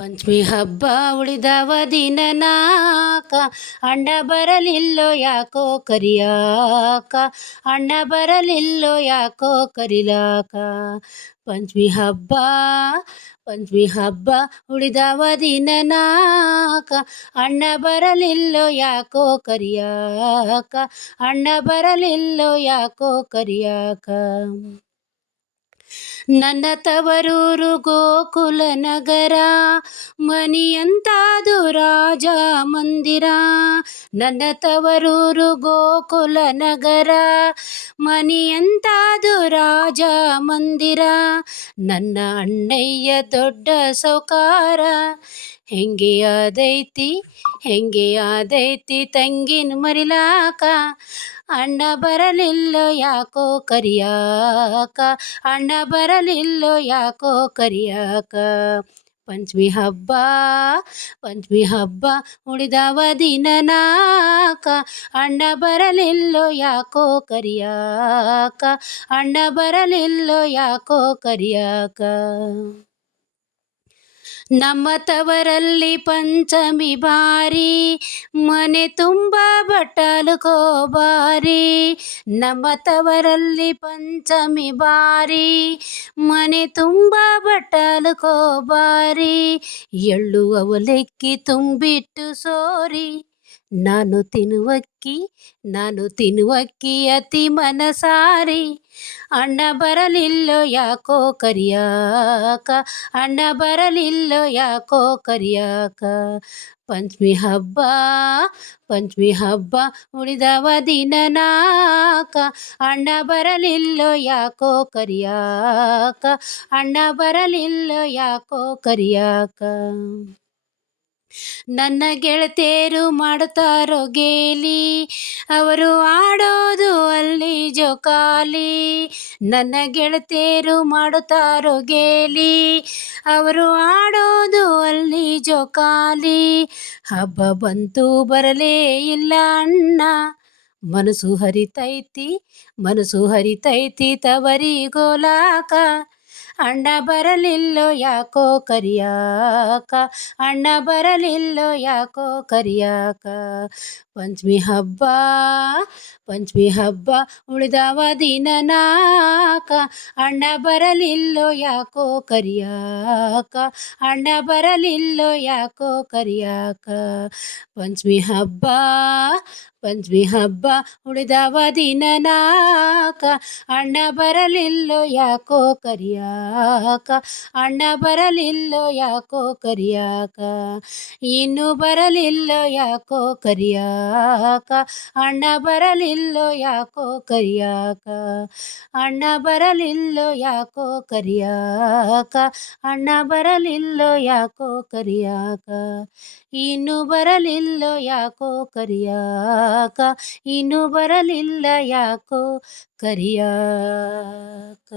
ಪಂಚಮಿ ಹಬ್ಬ ಉಳಿದವ ದಿನ ನಾಕ. ಅಣ್ಣ ಬರಲಿಲ್ಲೋ ಯಾಕೋ ಕರಿಯಾಕ. ಅಣ್ಣ ಬರಲಿಲ್ಲೋ ಯಾಕೋ ಕರಿಲಾಕ. ಪಂಚಮಿ ಹಬ್ಬ ಪಂಚಮಿ ಹಬ್ಬ ಉಳಿದವ ದಿನ ನಾಕ. ಅಣ್ಣ ಬರಲಿಲ್ಲೋ ಯಾಕೋ ಕರಿಯಾಕ. ಅಣ್ಣ ಬರಲಿಲ್ಲೋ ಯಾಕೋ ಕರಿಯಾಕ. ನನ್ನ ತವರೂರು ಗೋಕುಲ ನಗರ, ಮನಿಯಂತಾದು ರಾಜ ಮಂದಿರ. ನನ್ನ ತವರೂರು ಗೋಕುಲ ನಗರ, ಮನಿಯಂತಾದು ರಾಜ ಮಂದಿರ. ನನ್ನ ಅಣ್ಣಯ್ಯ ದೊಡ್ಡ ಸೌಕಾರ ಹೆಂಗೆ ಆದೈತಿ ಹೆಂಗೆ ಆದೈತಿ ತಂಗಿನ ಮರಿಲಾಕ. ಅಣ್ಣ ಬರಲಿಲ್ಲೋ ಯಾಕೋ ಕರಿಯಾಕ, ಅಣ್ಣ ಬರಲಿಲ್ಲೋ ಯಾಕೋ ಕರಿಯಾಕ. ಪಂಚಮಿ ಹಬ್ಬ ಪಂಚಮಿ ಹಬ್ಬ ಉಳಿದವ ದಿನ ನಾಕ ಅಣ್ಣ ಬರಲಿಲ್ಲೋ ಯಾಕೋ ಕರಿಯಾಕ, ಅಣ್ಣ ಬರಲಿಲ್ಲೋ ಯಾಕೋ ಕರಿಯಾಕ. ನಮ್ಮ ತವರಲ್ಲಿ ಪಂಚಮಿ ಬಾರಿ, ಮನೆ ತುಂಬ ಬಟ್ಟಲು ಕೋಬಾರಿ. ನಮ್ಮ ತವರಲ್ಲಿ ಪಂಚಮಿ ಬಾರಿ, ಮನೆ ತುಂಬ ಬಟ್ಟಲು ಕೋಬಾರಿ. ಎಳ್ಳು ಅವಲಕ್ಕಿ ತುಂಬಿಟ್ಟು ಸೋರಿ. ನಾನು ತಿನ್ನುವಕ್ಕಿ ನಾನು ತಿನ್ನುವಕ್ಕಿ ಅತಿ ಮನಸಾರಿ. ಅಣ್ಣ ಬರಲಿಲ್ಲೋ ಯಾಕೋ ಕರಿಯಾಕ, ಅಣ್ಣ ಬರಲಿಲ್ಲೋ ಯಾಕೋ ಕರಿಯಾಕ. ಪಂಚಮಿ ಹಬ್ಬ ಪಂಚಮಿ ಹಬ್ಬ ಉಳಿದವ ದಿನ ನಾಕ. ಅಣ್ಣ ಬರಲಿಲ್ಲೋ ಯಾಕೋ ಕರಿಯಾಕ, ಅಣ್ಣ ಬರಲಿಲ್ಲೋ ಯಾಕೋ ಕರಿಯಾಕ. ನನ್ನ ಗೆಳತೇರು ಮಾಡುತ್ತಾರೋ ಗೇಲಿ, ಅವರು ಆಡೋದು ಅಲ್ಲಿ ಜೋಕಾಲಿ. ನನ್ನ ಗೆಳತೇರು ಮಾಡುತ್ತಾರೋ ಗೇಲಿ, ಅವರು ಆಡೋದು ಅಲ್ಲಿ ಜೋಕಾಲಿ. ಹಬ್ಬ ಬಂತು ಬರಲೇ ಇಲ್ಲ ಅಣ್ಣ, ಮನಸ್ಸು ಹರಿತೈತಿ ಮನಸ್ಸು ಹರಿತೈತಿ ತವರಿ ಗೋಲಾಕ ಅಣ್ಣ ಬರಲಿಲ್ಲೋ ಯಾಕೋ ಕರಿಯಾಕ? ಅಣ್ಣ ಬರಲಿಲ್ಲೋ ಯಾಕೋ ಕರಿಯಾಕ? ಪಂಚಮಿ ಹಬ್ಬ ಪಂಚಮಿ ಹಬ್ಬ ಉಳಿದವ ದಿನ ನಾಕ. ಅಣ್ಣ ಬರಲಿಲ್ಲೋ ಯಾಕೋ ಕರಿಯಾಕ. ಅಣ್ಣ ಬರಲಿಲ್ಲೋ ಯಾಕೋ ಕರಿಯಾಕ. ಪಂಚಮಿ ಹಬ್ಬ ಪಂಚಮಿ ಹಬ್ಬ ಉಳಿದವ ದಿನ ನಾಕ. ಅಣ್ಣ ಬರಲಿಲ್ಲೋ ಯಾಕೋ ಕರಿಯಾಕ. ಅಣ್ಣ ಬರಲಿಲ್ಲೋ ಯಾಕೋ ಕರಿಯಾಕ. ಇನ್ನು ಬರಲಿಲ್ಲೋ ಯಾಕೋ ಕರಿಯಾಕ. ಅಣ್ಣ ಬರಲಿಲ್ಲೋ ಯಾಕೋ ಕರಿಯಾಕ? ಅಣ್ಣ ಬರಲಿಲ್ಲೋ ಯಾಕೋ ಕರಿಯಾಕ? ಅಣ್ಣ ಬರಲಿಲ್ಲೋ ಯಾಕೋ ಕರಿಯಾಕ? ಇನ್ನು ಬರಲಿಲ್ಲೋ ಯಾಕೋ ಕರಿಯಾಕ? ಇನ್ನು ಬರಲಿಲ್ಲ ಯಾಕೋ ಕರಿಯಾಕ?